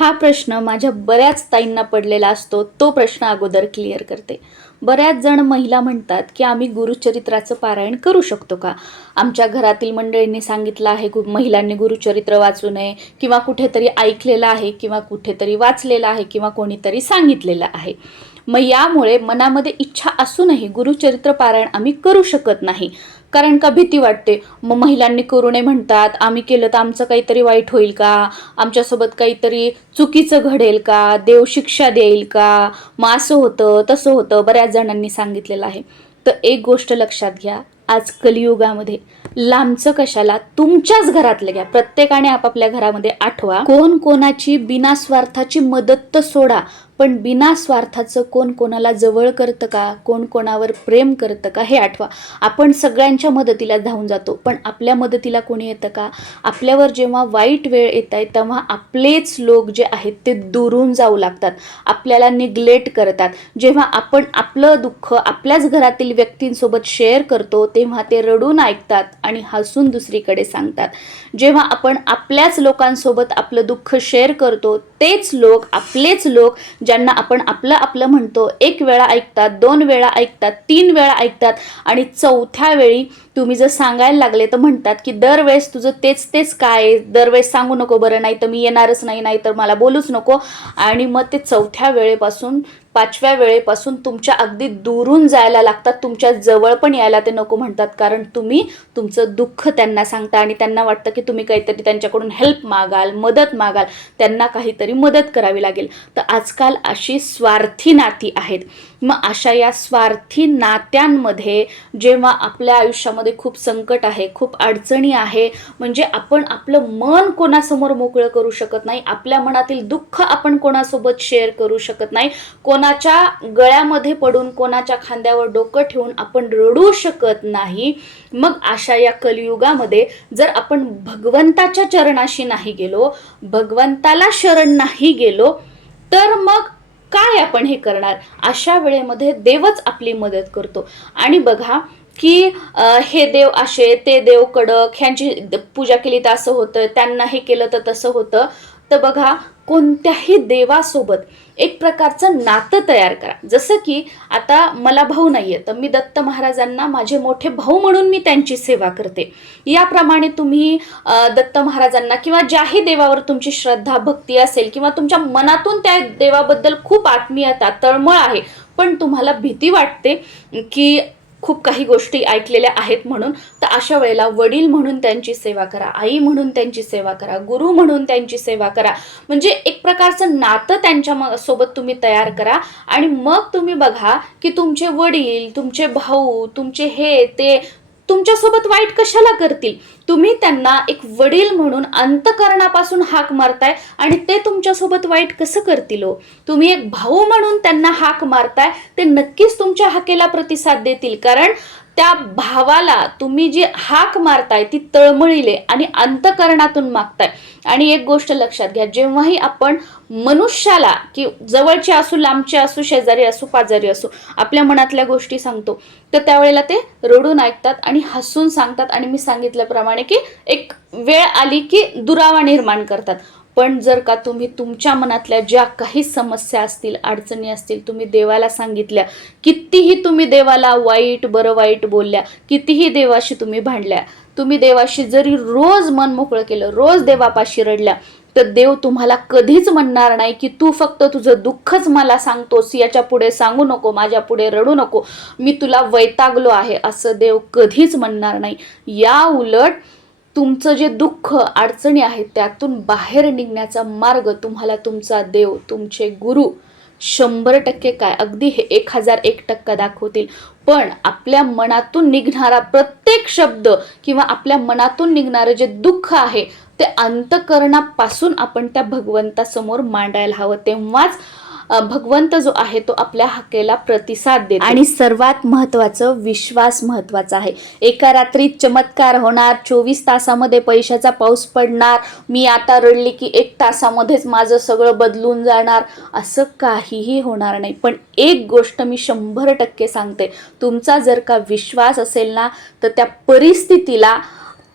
हा प्रश्न माझ्या बऱ्याच ताईंना पडलेला असतो तो प्रश्न अगोदर क्लिअर करते. बऱ्याच जण महिला म्हणतात की आम्ही गुरुचरित्राचं पारायण करू शकतो का? आमच्या घरातील मंडळींनी सांगितलं आहे गु महिलांनी गुरुचरित्र वाचू नये किंवा कुठेतरी ऐकलेलं आहे किंवा कुठेतरी वाचलेलं आहे किंवा कोणीतरी सांगितलेलं आहे. मग यामुळे मनामध्ये इच्छा असूनही गुरुचरित्र पारायण आम्ही करू शकत नाही. कारण का भीती वाटते. मग महिलांनी करू नये म्हणतात आम्ही केलं तर आमचं काहीतरी वाईट होईल का? आमच्यासोबत काहीतरी चुकीचं घडेल का? देव शिक्षा देईल का? मग असं होतं तसं होतं बऱ्याच जणांनी सांगितलेलं आहे. तर एक गोष्ट लक्षात घ्या आज कलियुगामध्ये लांबचं कशाला? तुमच्याच घरातलं घ्या. प्रत्येकाने आपापल्या घरामध्ये आठवा. कोण कोणाची बिना स्वार्थाची मदत तर सोडा. पण बिना स्वार्थाचं कोण कोणाला जवळ करतं का? कोण कोणावर प्रेम करतं का? हे आठवा. आपण सगळ्यांच्या मदतीला धावून जातो. पण आपल्या मदतीला कोणी येतं का? आपल्यावर जेव्हा वाईट वेळ येत आहे तेव्हा आपलेच लोक जे आहेत ते दुरून जाऊ लागतात. आपल्याला निग्लेक्ट करतात. जेव्हा आपण आपलं दुःख आपल्याच घरातील व्यक्तींसोबत शेअर करतो तेव्हा ते रडून ऐकतात आणि हसून दुसरीकडे सांगतात. जेव्हा आपण आपल्याच लोकांसोबत आपलं दुःख शेअर करतो तेच लोक आपलेच लोक ज्यांना आपण आपलं आपलं म्हणतो एक वेळा ऐकतात दोन वेळा ऐकतात तीन वेळा ऐकतात आणि चौथ्या वेळी तुम्ही जर सांगायला लागले तर म्हणतात की दरवेळेस तुझं तेच तेच काय दरवेळेस सांगू नको बरं नाही तर मी येणारच नाही नाही तर मला बोलूच नको. आणि मग ते चौथ्या वेळेपासून पाचव्या वेळेपासून तुमच्या अगदी दुरून जायला लागतात. तुमच्या जवळ पण यायला ते नको म्हणतात. कारण तुम्ही तुमचं दुःख त्यांना सांगता आणि त्यांना वाटतं की तुम्ही काहीतरी त्यांच्याकडून हेल्प मागाल मदत मागाल. त्यांना काहीतरी मदत करावी लागेल. तर आजकाल अशी स्वार्थी नाती आहेत. मग अशा या स्वार्थी नात्यांमध्ये जेव्हा आपल्या आयुष्यामध्ये खूप संकट आहे खूप अडचणी आहे म्हणजे आपण आपलं मन कोणासमोर मोकळं करू शकत नाही आपल्या मनातील दुःख आपण कोणासोबत शेअर करू शकत नाही कोणाच्या गळ्यामध्ये पडून कोणाच्या खांद्यावर डोकं ठेवून आपण रडू शकत नाही मग अशा या कलियुगामध्ये जर आपण भगवंताच्या चरणाशी नाही गेलो भगवंताला शरण नाही गेलो तर मग काय आपण हे करणार? अशा वेळेमध्ये देवच आपली मदत करतो. आणि बघा की हे देव असे ते देव कडक ह्यांची पूजा केली तर असं होतं त्यांना हे केलं तर तसं होतं. तर बघा कोणत्याही देवासोबत एक प्रकारचं नातं तयार करा. जसं की आता मला भाऊ नाही आहे तर मी दत्त महाराजांना माझे मोठे भाऊ म्हणून मी त्यांची सेवा करते. याप्रमाणे तुम्ही दत्त महाराजांना किंवा ज्याही देवावर तुमची श्रद्धा भक्ती असेल किंवा तुमच्या मनातून त्या देवाबद्दल खूप आत्मीयता तळमळ आहे पण तुम्हाला भीती वाटते की खूप काही गोष्टी ऐकलेल्या आहेत म्हणून तर अशा वेळेला वडील म्हणून त्यांची सेवा करा आई म्हणून त्यांची सेवा करा गुरु म्हणून त्यांची सेवा करा. म्हणजे एक प्रकारचं नातं त्यांच्या म- सोबत तुम्ही तयार करा आणि मग तुम्ही बघा की तुमचे वडील तुमचे भाऊ तुमचे हे ते तुमच्यासोबत वाईट कशाला करतील? तुम्ही त्यांना एक वडील म्हणून अंतकरणापासून हाक मारताय आणि ते तुमच्यासोबत वाईट कसं करतील हो? तुम्ही एक भाऊ म्हणून त्यांना हाक मारताय ते नक्कीच तुमच्या हाकेला प्रतिसाद देतील. कारण त्या भावाला तुम्ही जी हाक मारताय ती तळमळीले आणि अंतकरणातून मागताय. आणि एक गोष्ट लक्षात घ्या जेव्हाही आपण मनुष्याला की जवळचे असू लांबचे असू शेजारी असू पाजारी असू आपल्या मनातल्या गोष्टी सांगतो तर त्यावेळेला ते रडून ऐकतात आणि हसून सांगतात. आणि मी सांगितल्याप्रमाणे की एक वेळ आली की दुरावा निर्माण करतात. पण जर का तुम्ही तुमच्या मनातल्या ज्या काही समस्या असतील अडचणी असतील तुम्ही देवाला सांगितल्या कितीही तुम्ही देवाला वाईट बरं वाईट बोलल्या कितीही देवाशी तुम्ही भांडल्या तुम्ही देवाशी जरी रोज मन मोकळं केलं रोज देवापाशी रडल्या तर देव तुम्हाला कधीच म्हणणार नाही की तू फक्त तुझं दुःखच मला सांगतोस याच्यापुढे सांगू नको माझ्या पुढे रडू नको मी तुला वैतागलो आहे असं देव कधीच म्हणणार नाही. या उलट तुमचं जे दुःख अडचणी आहेत त्यातून बाहेर निघण्याचा मार्ग तुम्हाला तुमचा देव तुमचे गुरु शंभर टक्के काय? अगदी हे एक हजार एक टक्का दाखवतील. पण आपल्या मनातून निघणारा प्रत्येक शब्द किंवा आपल्या मनातून निघणारं जे दुःख आहे ते अंतकरणापासून आपण त्या भगवंतासमोर मांडायला हवं. तेव्हाच भगवंत जो आहे तो आपल्या हाकेला प्रतिसाद देतो. आणि सर्वात महत्त्वाचं विश्वास महत्त्वाचा आहे. एका रात्रीत चमत्कार होणार चोवीस तासामध्ये पैशाचा पाऊस पडणार मी आता रडली की एक तासामध्येच माझं सगळं बदलून जाणार असं काहीही होणार नाही. पण एक गोष्ट मी शंभर टक्के सांगते तुमचा जर का विश्वास असेल ना तर त्या परिस्थितीला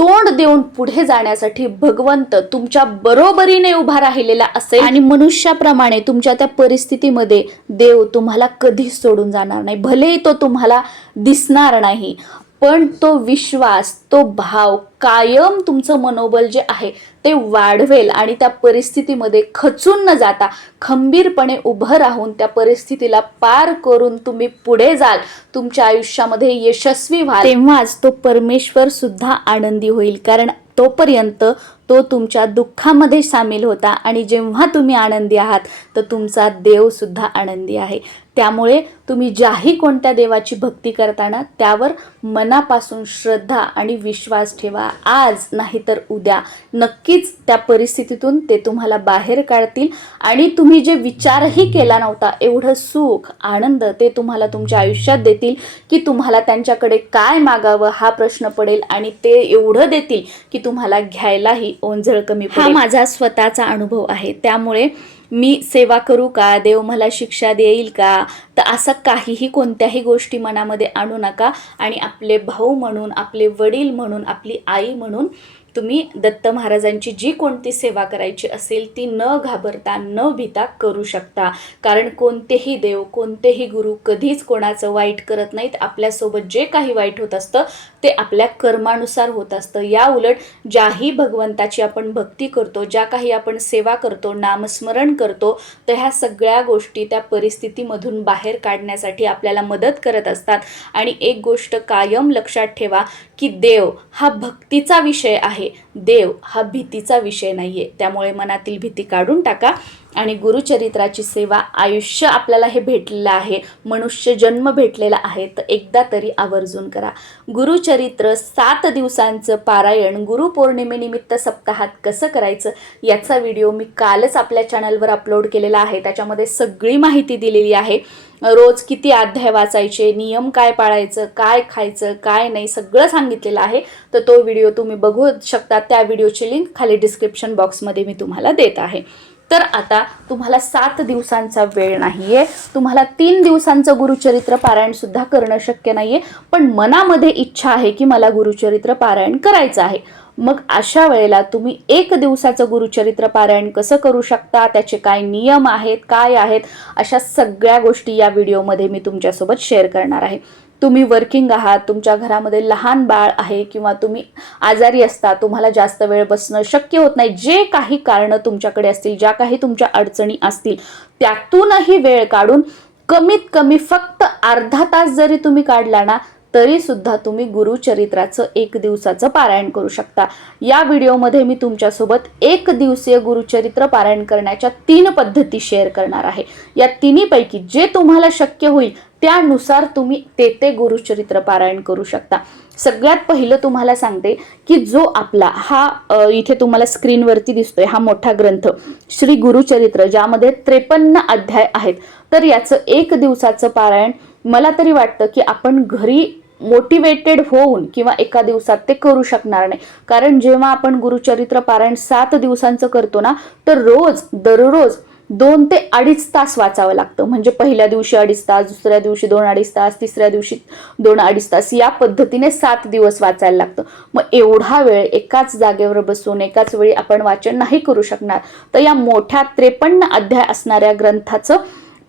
तोंड देऊन पुढे जाण्यासाठी भगवंत तुमच्या बरोबरीने उभा राहिलेला असेल. आणि मनुष्याप्रमाणे तुमच्या त्या परिस्थितीमध्ये देव तुम्हाला कधीच सोडून जाणार नाही. भलेही तो तुम्हाला दिसणार नाही. पण तो विश्वास तो भाव कायम तुमचं मनोबल जे आहे ते वाढवेल आणि त्या परिस्थितीमध्ये खचून न जाता खंबीरपणे उभं राहून त्या परिस्थितीला पार करून तुम्ही पुढे जाल. तुमच्या आयुष्यामध्ये यशस्वी व्हाल. तेव्हाच तो परमेश्वर सुद्धा आनंदी होईल. कारण तोपर्यंत तो तुमच्या दुःखामध्ये सामील होता आणि जेव्हा तुम्ही आनंदी आहात तर तुमचा देवसुद्धा आनंदी आहे. त्यामुळे तुम्ही ज्याही कोणत्या देवाची भक्ती करताना त्यावर मनापासून श्रद्धा आणि विश्वास ठेवा. आज नाही तर उद्या. नक्कीच त्या परिस्थितीतून ते तुम्हाला बाहेर काढतील आणि तुम्ही जे विचारही केला नव्हता एवढं सुख आनंद ते तुम्हाला तुमच्या आयुष्यात देतील की तुम्हाला त्यांच्याकडे काय मागावं हा प्रश्न पडेल आणि ते एवढं देतील की तुम्हाला घ्यायलाही ओंजळ कमी हा माझा स्वतःचा अनुभव आहे. त्यामुळे मी सेवा करू का? देव मला शिक्षा देईल का? तर असं काहीही कोणत्याही गोष्टी मनामध्ये आणू नका. आणि आपले भाऊ म्हणून आपले वडील म्हणून आपली आई म्हणून तुम्ही दत्त महाराजांची जी कोणती सेवा करायची असेल ती न घाबरता न भीता करू शकता. कारण कोणतेही देव कोणतेही गुरु कधीच कोणाचं वाईट करत नाहीत. आपल्यासोबत जे काही वाईट होत असतं ते आपल्या कर्मानुसार होत असतं. या उलट ज्याही भगवंताची आपण भक्ती करतो ज्या काही आपण सेवा करतो नामस्मरण करतो तर ह्या सगळ्या गोष्टी त्या परिस्थितीमधून बाहेर काढण्यासाठी आपल्याला मदत करत असतात. आणि एक गोष्ट कायम लक्षात ठेवा की देव हा भक्तीचा विषय आहे. देव हा भीतीचा विषय नाही आहे त्यामुळे मनातील भीती काढून टाका आणि गुरुचरित्राची सेवा आयुष्य आपल्याला हे भेटलेलं आहे. मनुष्य जन्म भेटलेला आहे तर एकदा तरी आवर्जून करा. गुरुचरित्र सात दिवसांचं पारायण गुरुपौर्णिमेनिमित्त सप्ताहात कसं करायचं याचा व्हिडिओ मी कालच आपल्या चॅनलवर अपलोड केलेला आहे. त्याच्यामध्ये सगळी माहिती दिलेली आहे. रोज किती अध्याय वाचायचे नियम काय पाळायचं काय खायचं काय नाही सगळं सांगितलेलं आहे. तर तो व्हिडिओ तुम्ही बघू शकता. त्या व्हिडिओची लिंक खाली डिस्क्रिप्शन बॉक्समध्ये मी तुम्हाला देत आहे. तर आता तुम्हाला सात दिवसांचा वेळ नाही आहे तुम्हाला तीन दिवसांचं गुरुचरित्र पारायण सुद्धा करणं शक्य नाही आहे पण मनामध्ये इच्छा आहे की मला गुरुचरित्र पारायण करायचं आहे. मग अशा वेळेला तुम्ही एक दिवसाचं गुरुचरित्र पारायण कसं करू शकता? त्याचे काय नियम आहेत? काय आहेत? अशा सगळ्या गोष्टी या व्हिडिओमध्ये मी तुमच्यासोबत शेअर करणार आहे. तुम्ही वर्किंग आहात तुमच्या घरामध्ये लहान बाळ आहे किंवा तुम्ही आजारी असता तुम्हाला जास्त वेळ बसणं शक्य होत नाही. जे काही कारणं तुमच्याकडे असतील ज्या काही तुमच्या अडचणी असतील त्यातूनही वेळ काढून कमीत कमी फक्त अर्धा तास जरी तुम्ही काढला ना तरीसुद्धा तुम्ही गुरुचरित्राचं एक दिवसाचं पारायण करू शकता. या व्हिडिओमध्ये मी तुमच्यासोबत एक दिवसीय गुरुचरित्र पारायण करण्याच्या तीन पद्धती शेअर करणार आहे. या तिन्हीपैकी जे तुम्हाला शक्य होईल त्यानुसार तुम्ही ते ते गुरुचरित्र पारायण करू शकता. सगळ्यात पहिलं तुम्हाला सांगते की जो आपला हा इथे तुम्हाला स्क्रीनवरती दिसतोय हा मोठा ग्रंथ श्री गुरुचरित्र ज्यामध्ये त्रेपन्न अध्याय आहेत. तर याचं एक दिवसाचं पारायण मला तरी वाटतं की आपण घरी मोटिवेटेड होऊन किंवा एका दिवसात ते करू शकणार नाही. कारण जेव्हा आपण गुरुचरित्र पारायण सात दिवसांचं करतो ना तर रोज दररोज दोन ते अडीच तास वाचावं लागतं. म्हणजे पहिल्या दिवशी अडीच तास दुसऱ्या दिवशी दोन अडीच तास तिसऱ्या दिवशी दोन अडीच तास या पद्धतीने सात दिवस वाचायला लागतं. मग एवढा वेळ एकाच जागेवर बसून एकाच वेळी आपण वाचन नाही करू शकणार. तर या मोठ्या त्रेपन्न अध्याय असणाऱ्या ग्रंथाचं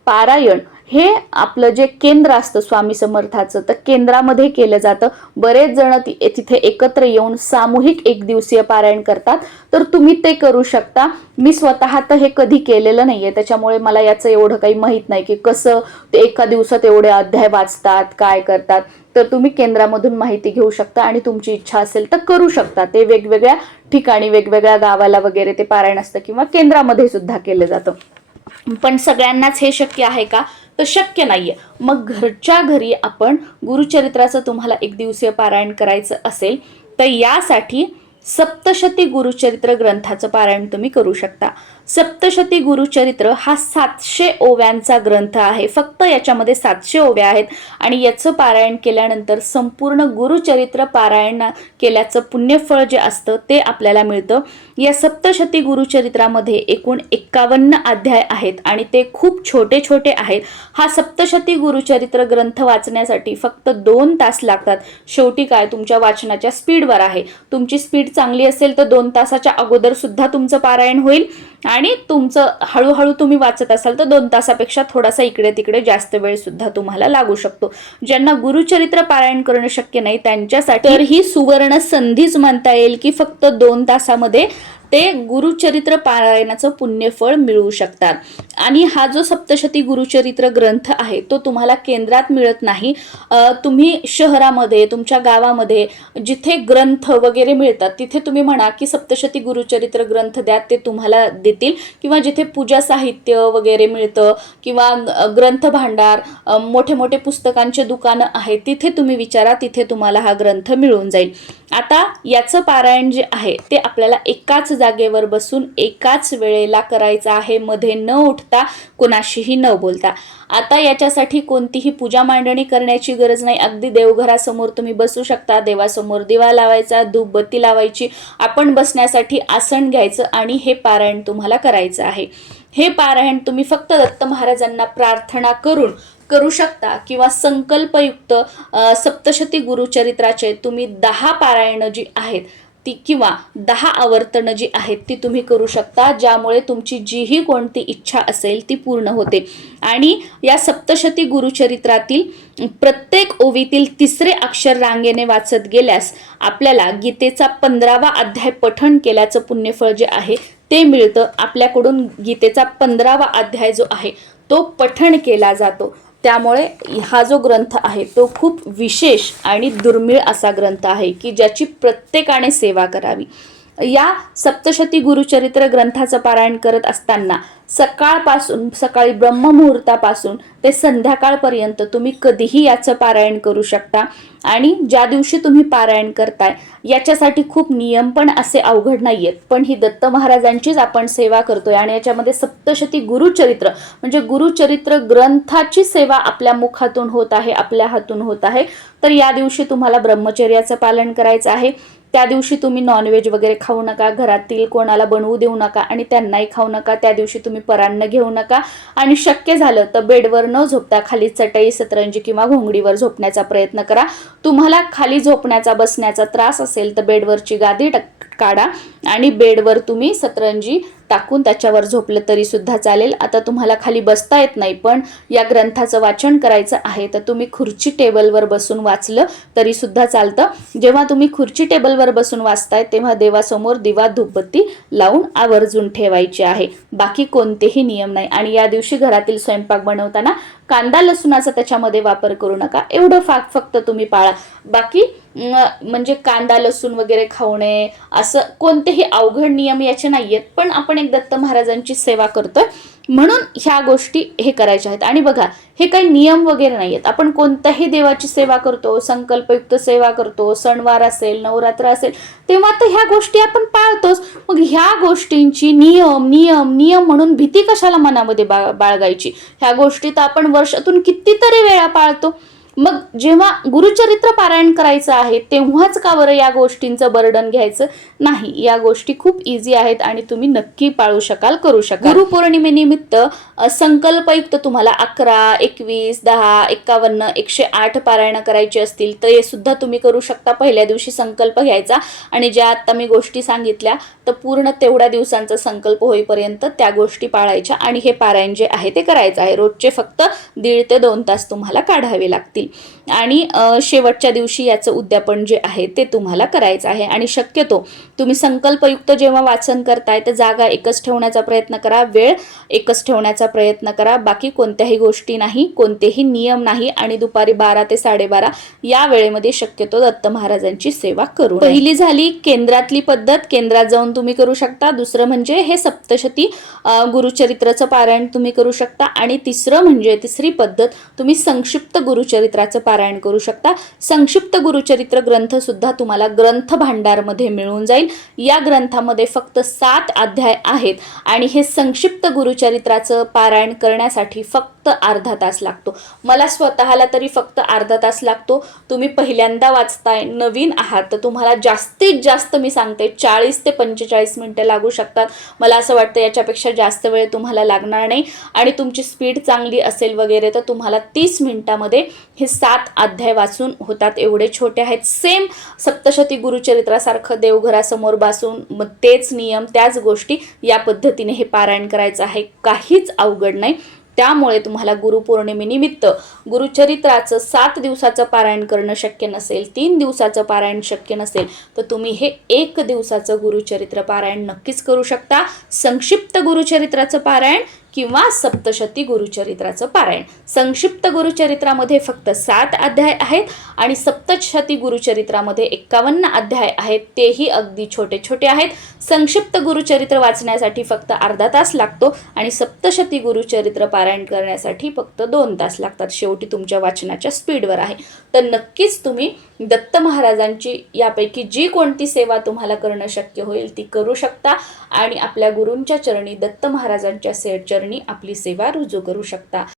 पारायण हे आपलं जे केंद्र असतं स्वामी समर्थाचं तर केंद्रामध्ये केलं जातं. बरेच जण ति- तिथे एकत्र येऊन सामूहिक एक दिवसीय पारायण करतात. तर तुम्ही ते करू शकता. मी स्वतः तर हे कधी केलेलं नाहीये. त्याच्यामुळे मला याचं एवढं काही माहीत नाही की कसं ते एका दिवसात एवढे अध्याय वाचतात काय करतात. तर तुम्ही केंद्रामधून माहिती घेऊ शकता आणि तुमची इच्छा असेल तर करू शकता. ते वेगवेगळ्या ठिकाणी वेगवेगळ्या गावाला वगैरे ते पारायण असतं किंवा केंद्रामध्ये सुद्धा केलं जातं. पण सगळ्यांनाच हे शक्य आहे का? तर शक्य नाहीये. मग घरच्या घरी आपण गुरुचरित्राचं तुम्हाला एक दिवसीय पारायण करायचं असेल तर यासाठी सप्तशती गुरुचरित्र ग्रंथाचं पारायण तुम्ही करू शकता. सप्तशती गुरुचरित्र हा सातशे ओव्यांचा ग्रंथ आहे. फक्त याच्यामध्ये सातशे ओव्या आहेत आणि याचं पारायण केल्यानंतर संपूर्ण गुरुचरित्र पारायण केल्याचं पुण्यफळ जे असतं ते आपल्याला मिळतं. या सप्तशती गुरुचरित्रामध्ये एकूण एक्कावन्न अध्याय आहेत आणि ते खूप छोटे छोटे आहेत. हा सप्तशती गुरुचरित्र ग्रंथ वाचण्यासाठी फक्त दोन तास लागतात. शेवटी काय? तुमच्या वाचनाच्या स्पीडवर आहे. तुमची स्पीड चांगली असेल तर दोन तासाच्या अगोदर सुद्धा तुमचं पारायण होईल आणि तुमचं हळूहळू तुम्ही वाचत असाल तर दोन तासापेक्षा थोडासा इकडे तिकडे जास्त वेळ सुद्धा तुम्हाला लागू शकतो. ज्यांना गुरुचरित्र पारायण करणं शक्य नाही त्यांच्यासाठी तर ही सुवर्ण संधीच म्हणता येईल की फक्त दोन तासामध्ये ते गुरुचरित्र पारायणाचं पुण्यफळ मिळवू शकतात. आणि हा जो सप्तशती गुरुचरित्र ग्रंथ आहे तो तुम्हाला केंद्रात मिळत नाही. तुम्ही शहरामध्ये तुमच्या गावामध्ये जिथे ग्रंथ वगैरे मिळतात तिथे तुम्ही म्हणा की सप्तशती गुरुचरित्र ग्रंथ द्या ते तुम्हाला देतील. किंवा जिथे पूजा साहित्य वगैरे मिळतं किंवा ग्रंथ भांडार मोठे मोठे पुस्तकांचे दुकानं आहेत तिथे तुम्ही विचारा तिथे तुम्हाला हा ग्रंथ मिळून जाईल. आता याचं पारायण जे आहे ते आपल्याला एकाच जागेवर बसून एकाच वेळेला करायचा आहे. मध्ये न उठता कोणाशीही न बोलता. आता याच्यासाठी कोणतीही पूजा मांडणी करण्याची गरज नाही. अगदी देवघरासमोर तुम्ही बसू शकता. देवासमोर दिवा लावायचा धूपबत्ती लावायची. आपण बसण्यासाठी आसन घ्यायचं आणि हे पारायण तुम्हाला करायचं आहे. हे पारायण तुम्ही फक्त दत्त महाराजांना प्रार्थना करून करू शकता किंवा संकल्पयुक्त सप्तशती गुरुचरित्राचे तुम्ही दहा पारायणं जी आहेत ती किंवा दहा आवर्तनं जी आहेत ती तुम्ही करू शकता ज्यामुळे तुमची जीही कोणती इच्छा असेल ती पूर्ण होते. आणि या सप्तशती गुरुचरित्रातील प्रत्येक ओवीतील तिसरे अक्षर रांगेने वाचत गेल्यास आपल्याला गीतेचा पंधरावा अध्याय पठण केल्याचं पुण्यफळ जे आहे ते मिळतं. आपल्याकडून गीतेचा पंधरावा अध्याय जो आहे तो पठण केला जातो. त्यामुळे हा जो ग्रंथ आहे तो खूप विशेष आणि दुर्मिळ असा ग्रंथ आहे की ज्याची प्रत्येकाने सेवा करावी. या सप्तशती गुरुचरित्र ग्रंथाचं पारायण करत असताना सकाळपासून सकाळी ब्रह्ममुहूर्तापासून ते संध्याकाळपर्यंत तुम्ही कधीही याचं पारायण करू शकता. आणि ज्या दिवशी तुम्ही पारायण करताय याच्यासाठी खूप नियम पण असे अवघड नाही आहेत पण ही दत्त महाराजांचीच आपण सेवा करतोय आणि याच्यामध्ये सप्तशती गुरुचरित्र म्हणजे गुरुचरित्र ग्रंथाची सेवा आपल्या मुखातून होत आहे आपल्या हातून होत आहे. तर या दिवशी तुम्हाला ब्रह्मचर्याचं पालन करायचं आहे. त्या दिवशी तुम्ही नॉनव्हेज वगैरे खाऊ नका घरातील कोणाला बनवू देऊ नका आणि त्यांनाही खाऊ नका त्या दिवशी तुम्ही परान्न घेऊ नका. आणि शक्य झालं तर बेडवर न झोपता खाली चटई सतरंजी किंवा घोंगडीवर झोपण्याचा प्रयत्न करा. तुम्हाला खाली झोपण्याचा बसण्याचा त्रास असेल तर बेडवरची गादी टक काढा. आणि बेडवर तुम्ही सतरंजी टाकून त्याच्यावर झोपलं तरी सुद्धा चालेल. आता तुम्हाला खाली बसता येत नाही पण या ग्रंथाचं वाचन करायचं आहे तर तुम्ही खुर्ची टेबलवर बसून वाचलं तरी सुद्धा चालतं. जेव्हा तुम्ही खुर्ची टेबलवर बसून वाचताय तेव्हा देवासमोर दिवा धूपबत्ती लावून आवर्जून ठेवायची आहे. बाकी कोणतेही नियम नाही. आणि या दिवशी घरातील स्वयंपाक बनवताना कांदा लसूणाचा त्याच्यामध्ये वापर करू नका. एवढं फाक फक्त तुम्ही पाळा. बाकी म्हणजे कांदा लसूण वगैरे खाऊ नये असं कोणतेही अवघड नियम याचे नाही आहेत पण आपण एक दत्त महाराजांची सेवा करतोय. म्हणून ह्या गोष्टी हे करायच्या आहेत. आणि बघा हे काही नियम वगैरे नाही आहेत आपण कोणत्याही देवाची सेवा करतो संकल्पयुक्त सेवा करतो सणवार असेल नवरात्र असेल तेव्हा तर ह्या गोष्टी आपण पाळतोच. मग ह्या गोष्टींची नियम नियम नियम म्हणून भीती कशाला मनामध्ये बा बाळगायची? ह्या गोष्टी तर आपण वर्षातून कितीतरी वेळा पाळतो. मग जेव्हा गुरुचरित्र पारायण करायचं आहे तेव्हाच का बरं या गोष्टींचं बर्डन घ्यायचं? नाही या गोष्टी खूप इझी आहेत आणि तुम्ही नक्की पाळू शकाल करू शकाल. गुरुपौर्णिमेनिमित्त संकल्पयुक्त तुम्हाला अकरा एकवीस दहा एक्कावन्न एकशे आठ पारायण करायची असतील तर हे सुद्धा तुम्ही करू शकता. पहिल्या दिवशी संकल्प घ्यायचा आणि ज्या आत्ता मी गोष्टी सांगितल्या तर पूर्ण तेवढ्या दिवसांचा संकल्प होईपर्यंत त्या गोष्टी पाळायच्या आणि हे पारायण जे आहे ते करायचं आहे. रोजचे फक्त दीड ते दोन तास तुम्हाला काढावे लागतील. आणि शेवटच्या दिवशी याचं उद्यापन जे आहे ते तुम्हाला करायचं आहे. आणि शक्यतो तुम्ही संकल्पयुक्त जेव्हा वाचन करताय तर जागा एकच ठेवण्याचा प्रयत्न करा वेळ एकच ठेवण्याचा प्रयत्न करा. बाकी कोणत्याही गोष्टी नाही कोणतेही नियम नाही आणि दुपारी बारा ते साडेबारा या वेळेमध्ये शक्यतो दत्त महाराजांची सेवा करू पहिली झाली केंद्रातली पद्धत. केंद्रात जाऊन तुम्ही करू शकता. दुसरं म्हणजे हे सप्तशती गुरुचरित्राचं पारायण तुम्ही करू शकता. आणि तिसरं म्हणजे तिसरी पद्धत तुम्ही संक्षिप्त गुरुचरित्राचं पारायण करू शकता. संक्षिप्त गुरुचरित्र ग्रंथ सुद्धा तुम्हाला ग्रंथ भांडारमध्ये मिळून जाईल. या ग्रंथामध्ये फक्त सात अध्याय आहेत आणि हे संक्षिप्त गुरुचरित्राचं पारायण करण्यासाठी फक्त फक्त अर्धा तास लागतो. मला स्वतःला तरी फक्त अर्धा तास लागतो. तुम्ही पहिल्यांदा वाचताय नवीन आहात तर तुम्हाला जास्तीत जास्त मी सांगते चाळीस ते पंचेचाळीस मिनटं लागू शकतात. मला असं वाटतं याच्यापेक्षा जास्त वेळ तुम्हाला लागणार नाही. आणि तुमची स्पीड चांगली असेल वगैरे तर तुम्हाला तीस मिनटामध्ये हे सात अध्याय वाचून होतात. एवढे छोटे आहेत. सेम सप्तशती गुरुचरित्रासारखं देवघरासमोर बसून मग तेच नियम त्याच गोष्टी या पद्धतीने हे पारायण करायचं आहे. काहीच अवघड नाही. त्यामुळे तुम्हाला गुरुपौर्णिमेनिमित्त गुरुचरित्राचं सात दिवसाचं पारायण करणं शक्य नसेल तीन दिवसाचं पारायण शक्य नसेल तर तुम्ही हे एक दिवसाचं गुरुचरित्र पारायण नक्कीच करू शकता. संक्षिप्त गुरुचरित्राचं पारायण किंवा सप्तशती गुरुचरित्राचं पारायण. संक्षिप्त गुरुचरित्रामध्ये फक्त सात अध्याय आहेत आणि सप्तशती गुरुचरित्रामध्ये एक्कावन्न अध्याय आहेत. तेही अगदी छोटे छोटे आहेत. संक्षिप्त गुरुचरित्र वाचण्यासाठी फक्त अर्धा तास लागतो आणि सप्तशती गुरुचरित्र पारायण करण्यासाठी फक्त दोन तास लागतात. शेवटी तुमच्या वाचनाच्या स्पीडवर आहे. तर नक्कीच तुम्ही दत्त महाराजांची यापैकी जी कोणती सेवा तुम्हाला करणं शक्य होईल ती करू शकता आणि आपल्या गुरूंच्या चरणी दत्त महाराजांच्या से चरणी आपली सेवा रुजू करू शकता.